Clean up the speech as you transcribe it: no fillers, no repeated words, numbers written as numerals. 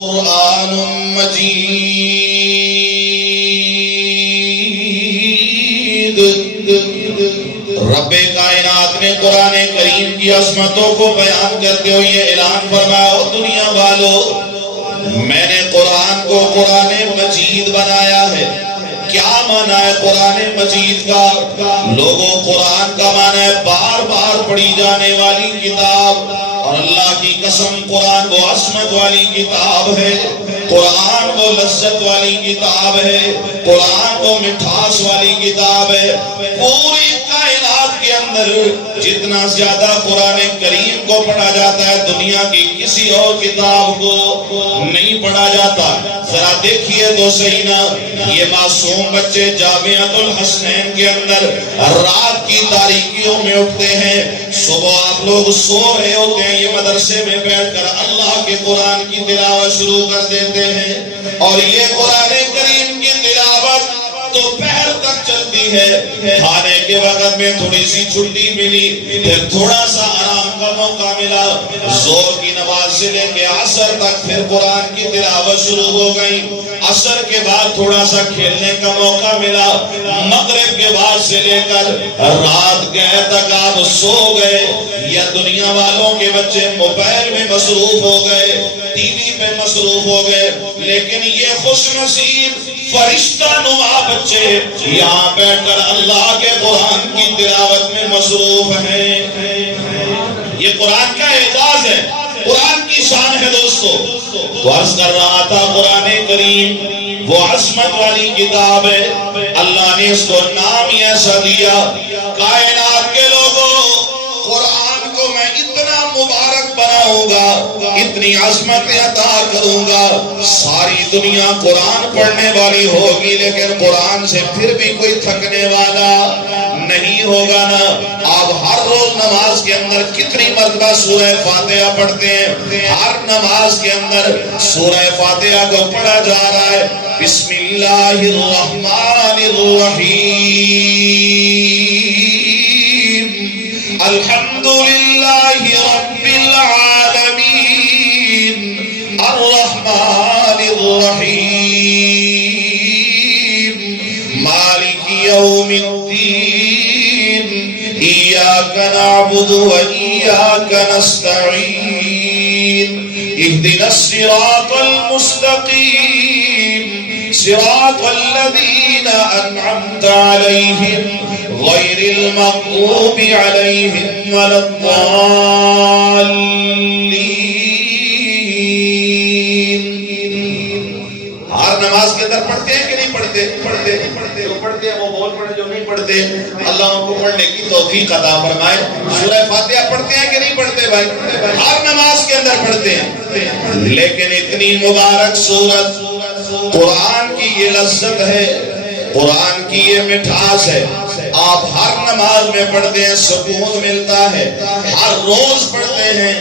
قرآن مجید۔ رب کائنات نے قرآن کریم کی عظمتوں کو بیان کرتے ہوئے یہ اعلان فرمایا، دنیا والو میں نے قرآن کو قرآن مجید بنایا ہے۔ کیا معنی ہے قرآن مجید کا؟ لوگوں، قرآن کا معنی ہے بار بار پڑھی جانے والی کتاب، اور اللہ کی قسم قرآن وہ عظمت والی کتاب ہے، قرآن وہ لذت والی کتاب ہے، قرآن وہ مٹھاس والی کتاب ہے۔ پوری کائنات کے اندر جتنا زیادہ قرآن کریم کو پڑھا جاتا ہے دنیا کی کسی اور کتاب کو نہیں پڑھا جاتا۔ ذرا دیکھیے تو صحیح نا، یہ معصوم بچے جامعۃ الحسنین کے اندر رات کی تاریکیوں میں اٹھتے ہیں، صبح آپ لوگ سو رہے ہوتے ہیں، یہ مدرسے میں بیٹھ کر اللہ کے قرآن کی تلاوت شروع کر دیتے ہیں، اور یہ قرآن کریم کی تلاوت دوپہر تک چلتی ہے۔ کھانے کے وقت میں تھوڑی سی چھٹی ملی، پھر تھوڑا سا آرام کا موقع ملا، زور کی نماز سے لے کے عصر تک پھر قرآن کی تلاوت شروع ہو گئی۔ عصر کے بعد تھوڑا سا کھیلنے کا موقع ملا، مغرب کے بعد سے لے کر رات گئے تک آپ سو گئے، یا دنیا والوں کے بچے موبائل میں مصروف ہو گئے، ٹی وی پہ مصروف ہو گئے، لیکن یہ خوش نصیب فرشتہ نما بچے یہاں بیٹھ کر اللہ کے قرآن کی تلاوت میں مصروف ہیں۔ یہ قرآن کا اعجاز ہے، قرآن کی شان ہے دوستو۔ تو عرض کر رہا تھا قرآن کریم وہ عظمت والی کتاب ہے، اللہ نے اس کو نام ہی ایسا دیا، کائنات کے لوگوں قرآن کو میں اتنا مبارک بناؤں گا، اتنی عظمت عطا کروں گا، ساری دنیا قرآن پڑھنے والی ہوگی لیکن قرآن سے پھر بھی کوئی تھکنے والا نہیں ہوگا نا۔ آپ ہر روز نماز کے اندر کتنی مرتبہ سورہ فاتحہ پڑھتے ہیں؟ ہر نماز کے اندر سورہ فاتحہ کو پڑھا جا رہا ہے، بسم اللہ الرحمن الرحیم، الحمدللہ رب العالمین، الرحمن الرحیم، مالک یوم الدین، ایاک نعبد و ایاک نستعین، اہدنا الصراط المستقیم، صراط الذین انعمت علیہم غیر المغضوب علیہم ولا الضالین۔ ہر نماز کے اندر پڑھتے ہیں کہ نہیں پڑھتے؟ پڑھتے ہیں، وہ بول پڑھے جو نہیں پڑھتے، اللہ ان کو پڑھنے کی توفیق عطا فرمائے۔ سورہ فاتحہ پڑھتے ہیں کہ نہیں پڑھتے بھائی؟ ہر نماز کے اندر پڑھتے ہیں، لیکن اتنی مبارک سورت، قرآن کی یہ لذت ہے، قرآن کی یہ مٹھاس ہے، آپ ہر نماز میں پڑھتے ہیں، سکون ملتا ہے، ہر روز پڑھتے ہیں،